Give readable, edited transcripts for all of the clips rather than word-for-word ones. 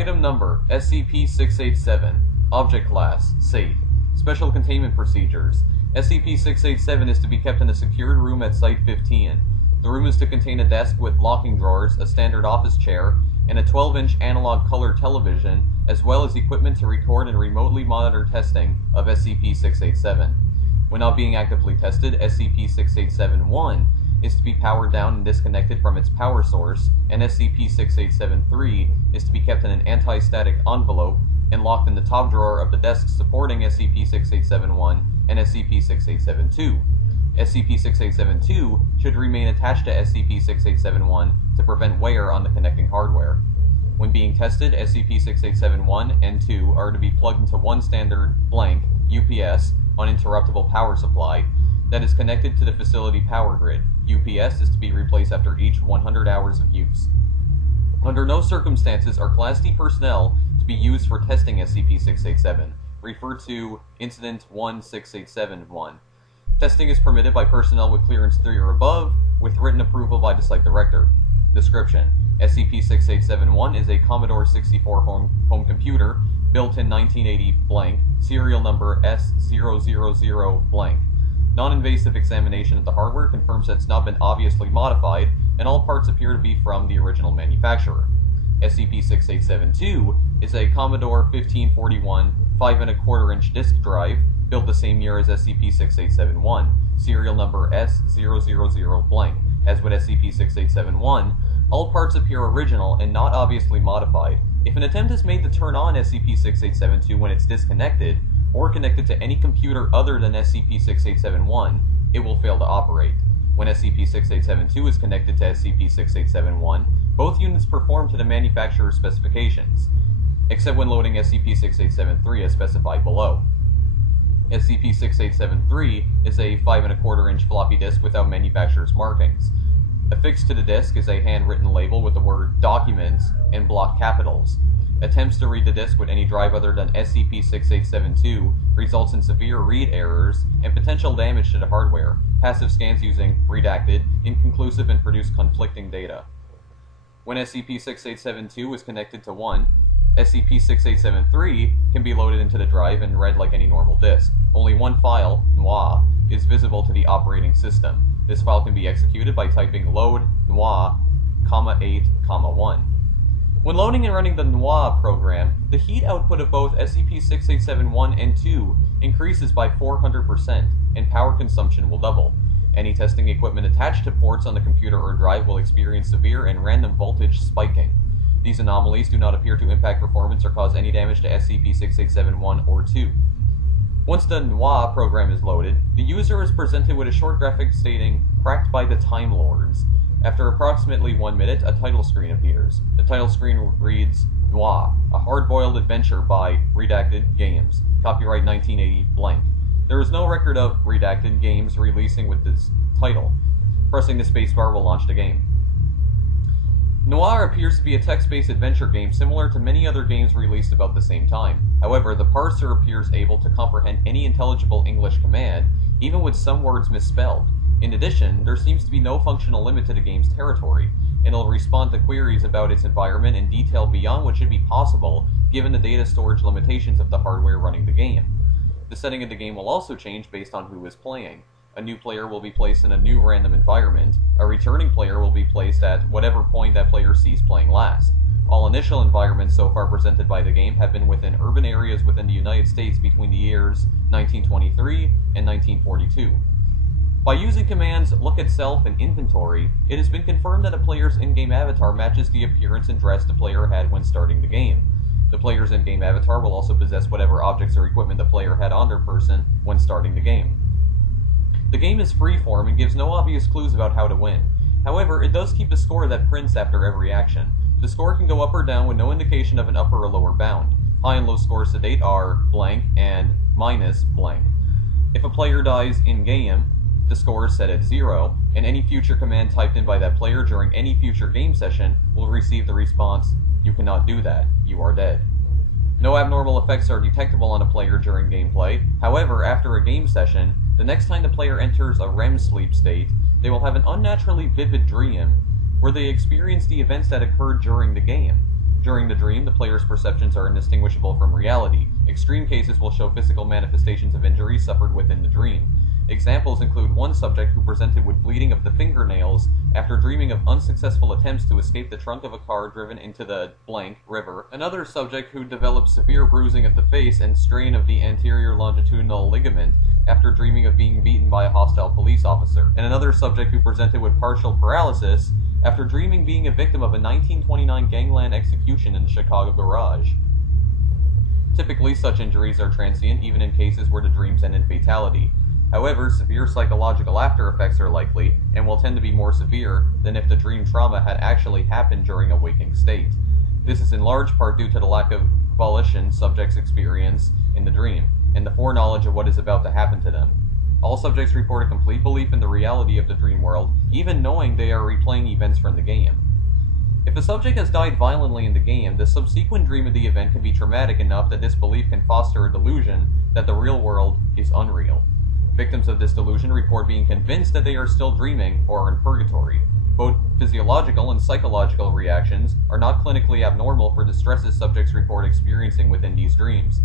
Item Number, SCP-687. Object Class, Safe. Special Containment Procedures. SCP-687 is to be kept in a secured room at Site-15. The room is to contain a desk with locking drawers, a standard office chair, and a 12-inch analog color television, as well as equipment to record and remotely monitor testing of SCP-687. When not being actively tested, SCP-687-1 is to be powered down and disconnected from its power source, and SCP-687-3 is to be kept in an anti-static envelope and locked in the top drawer of the desk supporting SCP-687-1 and SCP-687-2. SCP-687-2 should remain attached to SCP-687-1 to prevent wear on the connecting hardware. When being tested, SCP-687-1 and 2 are to be plugged into one standard blank UPS uninterruptible power supply that is connected to the facility power grid. UPS is to be replaced after each 100 hours of use. Under no circumstances are Class D personnel to be used for testing SCP-687. Refer to Incident 1-687-1. Testing is permitted by personnel with Clearance 3 or above, with written approval by the Site Director. Description: SCP-687-1 is a Commodore 64 home computer built in 1980 blank, serial number S000 blank. Non-invasive examination of the hardware confirms that it's not been obviously modified, and all parts appear to be from the original manufacturer. SCP-687-2 is a Commodore 1541 5¼ disk drive, built the same year as SCP-687-1, serial number S000 blank. As with SCP-687-1, all parts appear original and not obviously modified. If an attempt is made to turn on SCP-687-2 when it's disconnected, or connected to any computer other than SCP-687-1, it will fail to operate. When SCP-687-2 is connected to SCP-687-1, both units perform to the manufacturer's specifications, except when loading SCP-687-3 as specified below. SCP-687-3 is a 5¼ floppy disk without manufacturer's markings. Affixed to the disk is a handwritten label with the word Documents in block capitals. Attempts to read the disk with any drive other than SCP-687-2 results in severe read errors and potential damage to the hardware. Passive scans using redacted, inconclusive, and produce conflicting data. When SCP-687-2 is connected to 1, SCP-687-3 can be loaded into the drive and read like any normal disk. Only one file, NOIR, is visible to the operating system. This file can be executed by typing load NOIR, 8,1. When loading and running the NOIR program, the heat output of both SCP-687-1 and 2 increases by 400%, and power consumption will double. Any testing equipment attached to ports on the computer or drive will experience severe and random voltage spiking. These anomalies do not appear to impact performance or cause any damage to SCP-687-1 or 2. Once the NOIR program is loaded, the user is presented with a short graphic stating, "Cracked by the Time Lords." After approximately 1 minute, a title screen appears. The title screen reads, "NOIR, a hard-boiled adventure by Redacted Games, copyright 1980 blank." There is no record of Redacted Games releasing with this title. Pressing the spacebar will launch the game. NOIR appears to be a text-based adventure game similar to many other games released about the same time. However, the parser appears able to comprehend any intelligible English command, even with some words misspelled. In addition, there seems to be no functional limit to the game's territory, and it'll respond to queries about its environment in detail beyond what should be possible given the data storage limitations of the hardware running the game. The setting of the game will also change based on who is playing. A new player will be placed in a new random environment. A returning player will be placed at whatever point that player ceased playing last. All initial environments so far presented by the game have been within urban areas within the United States between the years 1923 and 1942. By using commands Look at Self and Inventory, it has been confirmed that a player's in-game avatar matches the appearance and dress the player had when starting the game. The player's in-game avatar will also possess whatever objects or equipment the player had on their person when starting the game. The game is freeform and gives no obvious clues about how to win. However, it does keep a score that prints after every action. The score can go up or down with no indication of an upper or lower bound. High and low scores to date are blank and minus blank. If a player dies in-game, the score is set at 0, and any future command typed in by that player during any future game session will receive the response, "You cannot do that, you are dead." No abnormal effects are detectable on a player during gameplay. However, after a game session, the next time the player enters a REM sleep state, they will have an unnaturally vivid dream where they experience the events that occurred during the game. During the dream, the player's perceptions are indistinguishable from reality. Extreme cases will show physical manifestations of injuries suffered within the dream. Examples include one subject who presented with bleeding of the fingernails after dreaming of unsuccessful attempts to escape the trunk of a car driven into the blank river, another subject who developed severe bruising of the face and strain of the anterior longitudinal ligament after dreaming of being beaten by a hostile police officer, and another subject who presented with partial paralysis after dreaming being a victim of a 1929 gangland execution in the Chicago garage. Typically, such injuries are transient even in cases where the dreams end in fatality. However, severe psychological after effects are likely, and will tend to be more severe than if the dream trauma had actually happened during a waking state. This is in large part due to the lack of volition subjects experience in the dream, and the foreknowledge of what is about to happen to them. All subjects report a complete belief in the reality of the dream world, even knowing they are replaying events from the game. If a subject has died violently in the game, the subsequent dream of the event can be traumatic enough that this belief can foster a delusion that the real world is unreal. Victims of this delusion report being convinced that they are still dreaming or are in purgatory. Both physiological and psychological reactions are not clinically abnormal for the stresses subjects report experiencing within these dreams.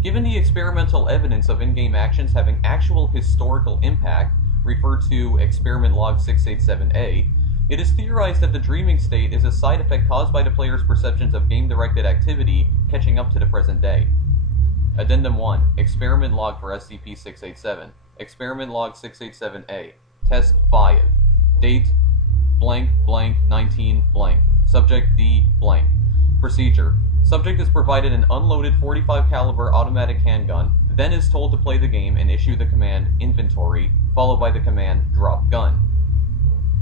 Given the experimental evidence of in-game actions having actual historical impact, referred to Experiment Log 687A, it is theorized that the dreaming state is a side effect caused by the player's perceptions of game-directed activity catching up to the present day. Addendum 1. Experiment Log for SCP-687. Experiment Log 687A. Test 5. Date blank blank 19 blank. Subject D blank. Procedure. Subject is provided an unloaded .45 caliber automatic handgun, then is told to play the game and issue the command inventory, followed by the command drop gun.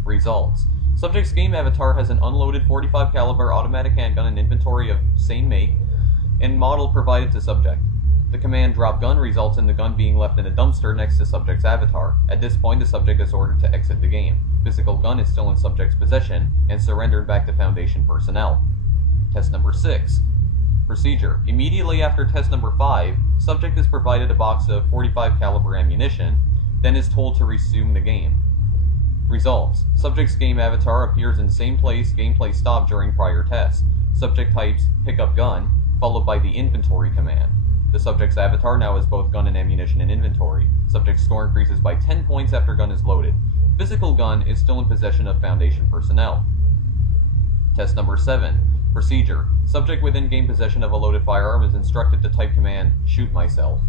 Results. Subject's game avatar has an unloaded .45 caliber automatic handgun and inventory of same make and model provided to subject. The command drop gun results in the gun being left in a dumpster next to subject's avatar. At this point, the subject is ordered to exit the game. Physical gun is still in subject's possession and surrendered back to Foundation personnel. Test number 6. Procedure. Immediately after test number 5, subject is provided a box of .45 caliber ammunition, then is told to resume the game. Results. Subject's game avatar appears in same place gameplay stopped during prior test. Subject types pickup gun, followed by the inventory command. The subject's avatar now has both gun and ammunition in inventory. Subject's score increases by 10 points after gun is loaded. Physical gun is still in possession of Foundation personnel. Test number 7. Procedure. Subject with in-game possession of a loaded firearm is instructed to type command shoot myself.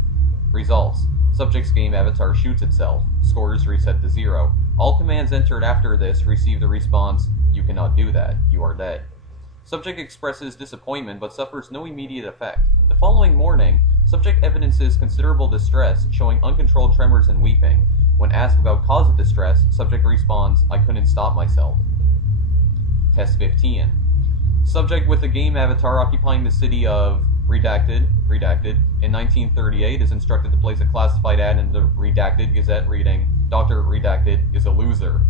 Results. Subject's game avatar shoots itself. Scores reset to 0. All commands entered after this receive the response, "You cannot do that. You are dead." Subject expresses disappointment but suffers no immediate effect. The following morning, subject evidences considerable distress, showing uncontrolled tremors and weeping. When asked about cause of distress, subject responds, "I couldn't stop myself." Test 15. Subject with a game avatar occupying the city of Redacted in 1938 is instructed to place a classified ad in the Redacted Gazette reading, "Dr. Redacted is a loser."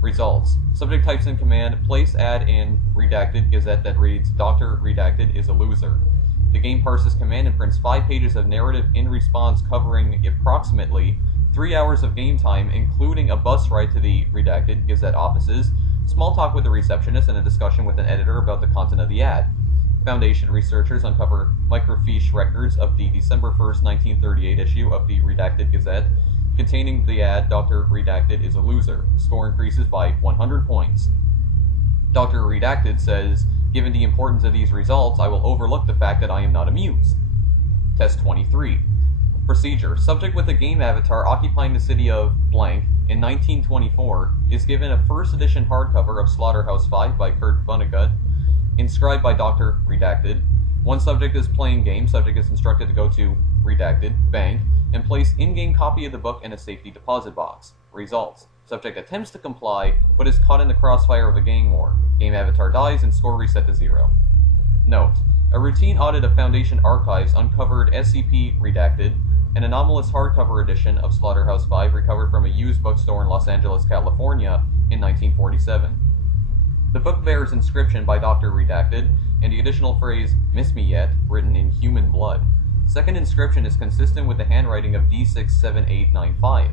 Results. Subject types in command, place ad in Redacted Gazette that reads, "Dr. Redacted is a loser." The game parses command and prints 5 pages of narrative in response covering approximately 3 hours of game time, including a bus ride to the Redacted Gazette offices, small talk with the receptionist, and a discussion with an editor about the content of the ad. Foundation researchers uncover microfiche records of the December 1st, 1938 issue of the Redacted Gazette containing the ad, "Dr. Redacted is a loser." Score increases by 100 points. Dr. Redacted says, "Given the importance of these results, I will overlook the fact that I am not amused." Test 23. Procedure. Subject with a game avatar occupying the city of blank in 1924 is given a first edition hardcover of Slaughterhouse 5 by Kurt Vonnegut, inscribed by Dr. Redacted. One subject is playing game, subject is instructed to go to Redacted, bank, and place in-game copy of the book in a safety deposit box. Results. Subject attempts to comply, but is caught in the crossfire of a gang war. Game avatar dies and score reset to 0. Note. A routine audit of Foundation archives uncovered SCP Redacted, an anomalous hardcover edition of Slaughterhouse 5 recovered from a used bookstore in Los Angeles, California in 1947. The book bears inscription by Dr. Redacted and the additional phrase, "Miss me yet?" written in human blood. Second inscription is consistent with the handwriting of D67895,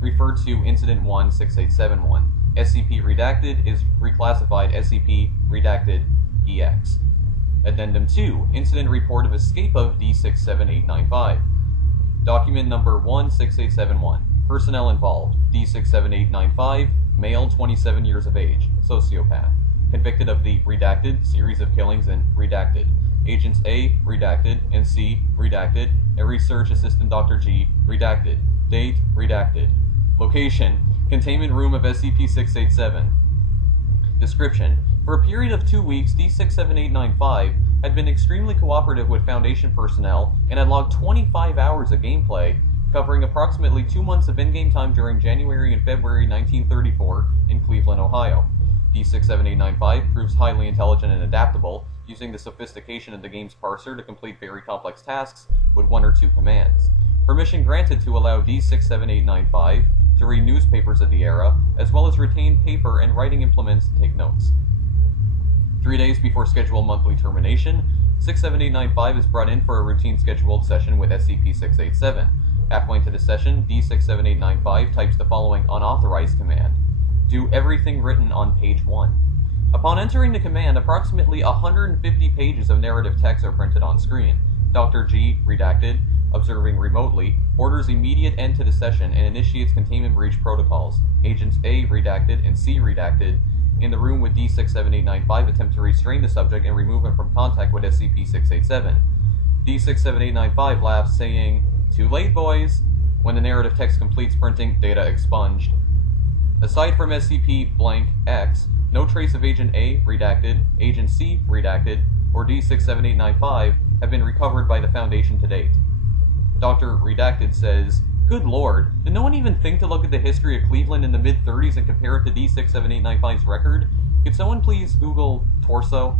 referred to Incident 1-6871. SCP Redacted is reclassified SCP Redacted EX. Addendum 2, Incident Report of Escape of D67895. Document number 16871. Personnel involved: D67895, male, 27 years of age, sociopath. Convicted of the redacted series of killings in redacted. Agents A, redacted, and C, redacted, and Research Assistant Dr. G, redacted. Date, redacted. Location, containment room of SCP-687. Description: for a period of 2 weeks, D67895 had been extremely cooperative with Foundation personnel and had logged 25 hours of gameplay, covering approximately 2 months of in-game time during January and February 1934 in Cleveland, Ohio. D67895 proves highly intelligent and adaptable, using the sophistication of the game's parser to complete very complex tasks with 1 or 2 commands. Permission granted to allow D67895 to read newspapers of the era, as well as retain paper and writing implements to take notes. 3 days before scheduled monthly termination, 67895 is brought in for a routine scheduled session with SCP-687. Halfway into the session, D67895 types the following unauthorized command: do everything written on page 1. Upon entering the command, approximately 150 pages of narrative text are printed on screen. Dr. G, redacted, observing remotely, orders immediate end to the session and initiates containment breach protocols. Agents A, redacted, and C, redacted, in the room with D67895 attempt to restrain the subject and remove him from contact with SCP-687. D67895 laughs, saying, "Too late, boys," when the narrative text completes printing, data expunged. Aside from SCP-X, no trace of Agent A, redacted, Agent C, redacted, or D67895 have been recovered by the Foundation to date. Dr. Redacted says, "Good lord, did no one even think to look at the history of Cleveland in the mid-30s and compare it to D67895's record? Could someone please Google torso?"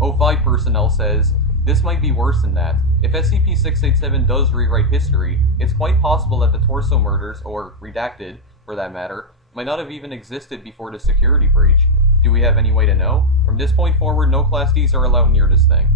O5 personnel says, "This might be worse than that. If SCP-687 does rewrite history, it's quite possible that the torso murders, or redacted, for that matter, might not have even existed before the security breach. Do we have any way to know? From this point forward, no Class Ds are allowed near this thing."